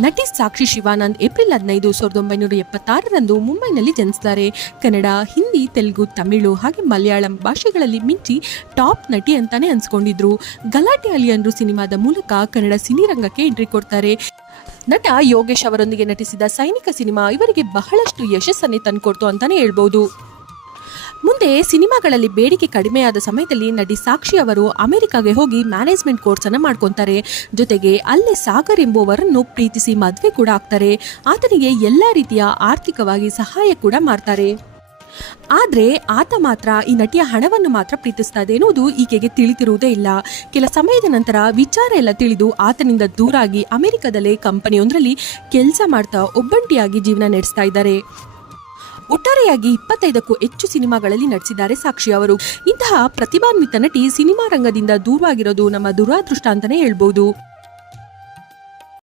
ನಟಿ ಸಾಕ್ಷಿ ಶಿವಾನಂದ್ ಏಪ್ರಿಲ್ 15, 1976ರಂದು ಮುಂಬೈನಲ್ಲಿ ಜನಿಸಿದ್ದಾರೆ. ಕನ್ನಡ, ಹಿಂದಿ, ತೆಲುಗು, ತಮಿಳು ಹಾಗೆ ಮಲಯಾಳಂ ಭಾಷೆಗಳಲ್ಲಿ ಮಿಂಚಿ ಟಾಪ್ ನಟಿ ಅಂತಾನೆ ಅನ್ಸ್ಕೊಂಡಿದ್ರು. ಗಲಾಟೆ ಅಲಿಯನ್ರು ಸಿನಿಮಾದ ಮೂಲಕ ಕನ್ನಡ ಸಿನಿರಂಗಕ್ಕೆ ಎಂಟ್ರಿ ಕೊಡ್ತಾರೆ. ನಟ ಯೋಗೇಶ್ ಅವರೊಂದಿಗೆ ನಟಿಸಿದ ಸೈನಿಕ ಸಿನಿಮಾ ಇವರಿಗೆ ಬಹಳಷ್ಟು ಯಶಸ್ಸನ್ನೇ ತಂದುಕೊಡ್ತು ಅಂತಾನೆ ಹೇಳ್ಬೋದು. ಮುಂದೆ ಸಿನಿಮಾಗಳಲ್ಲಿ ಬೇಡಿಕೆ ಕಡಿಮೆಯಾದ ಸಮಯದಲ್ಲಿ ನಟಿ ಸಾಕ್ಷಿ ಅವರು ಅಮೆರಿಕಾಗೆ ಹೋಗಿ ಮ್ಯಾನೇಜ್ಮೆಂಟ್ ಕೋರ್ಸ್ ಅನ್ನು ಮಾಡ್ಕೊತಾರೆ. ಜೊತೆಗೆ ಅಲ್ಲೇ ಸಾಗರ್ ಎಂಬುವರನ್ನು ಪ್ರೀತಿಸಿ ಮದುವೆ ಕೂಡ ಆಗ್ತಾರೆ. ಆತನಿಗೆ ಎಲ್ಲ ರೀತಿಯ ಆರ್ಥಿಕವಾಗಿ ಸಹಾಯ ಕೂಡ ಮಾಡ್ತಾರೆ. ಆದರೆ ಆತ ಮಾತ್ರ ಈ ನಟಿಯ ಹಣವನ್ನು ಮಾತ್ರ ಪ್ರೀತಿಸ್ತಾ ಇದೆ ಎನ್ನುವುದು ಈಕೆಗೆ ತಿಳಿದಿರುವುದೇ ಇಲ್ಲ. ಕೆಲ ಸಮಯದ ನಂತರ ವಿಚಾರ ಎಲ್ಲ ತಿಳಿದು ಆತನಿಂದ ದೂರಾಗಿ ಅಮೆರಿಕದಲ್ಲೇ ಕಂಪನಿಯೊಂದರಲ್ಲಿ ಕೆಲಸ ಮಾಡ್ತಾ ಒಬ್ಬಂಟಿಯಾಗಿ ಜೀವನ ನಡೆಸ್ತಾ ಇದ್ದಾರೆ. ಒಟ್ಟಾರೆಯಾಗಿ 25ಕ್ಕೂ ಹೆಚ್ಚು ಸಿನಿಮಾಗಳಲ್ಲಿ ನಟಿಸಿದ್ದಾರೆ ಸಾಕ್ಷಿ ಅವರು. ಇಂತಹ ಪ್ರತಿಭಾನ್ವಿತ ನಟಿ ಸಿನಿಮಾ ರಂಗದಿಂದ ದೂರವಾಗಿರೋದು ನಮ್ಮ ದುರಾದೃಷ್ಟ ಅಂತಾನೆ ಹೇಳ್ಬೋದು.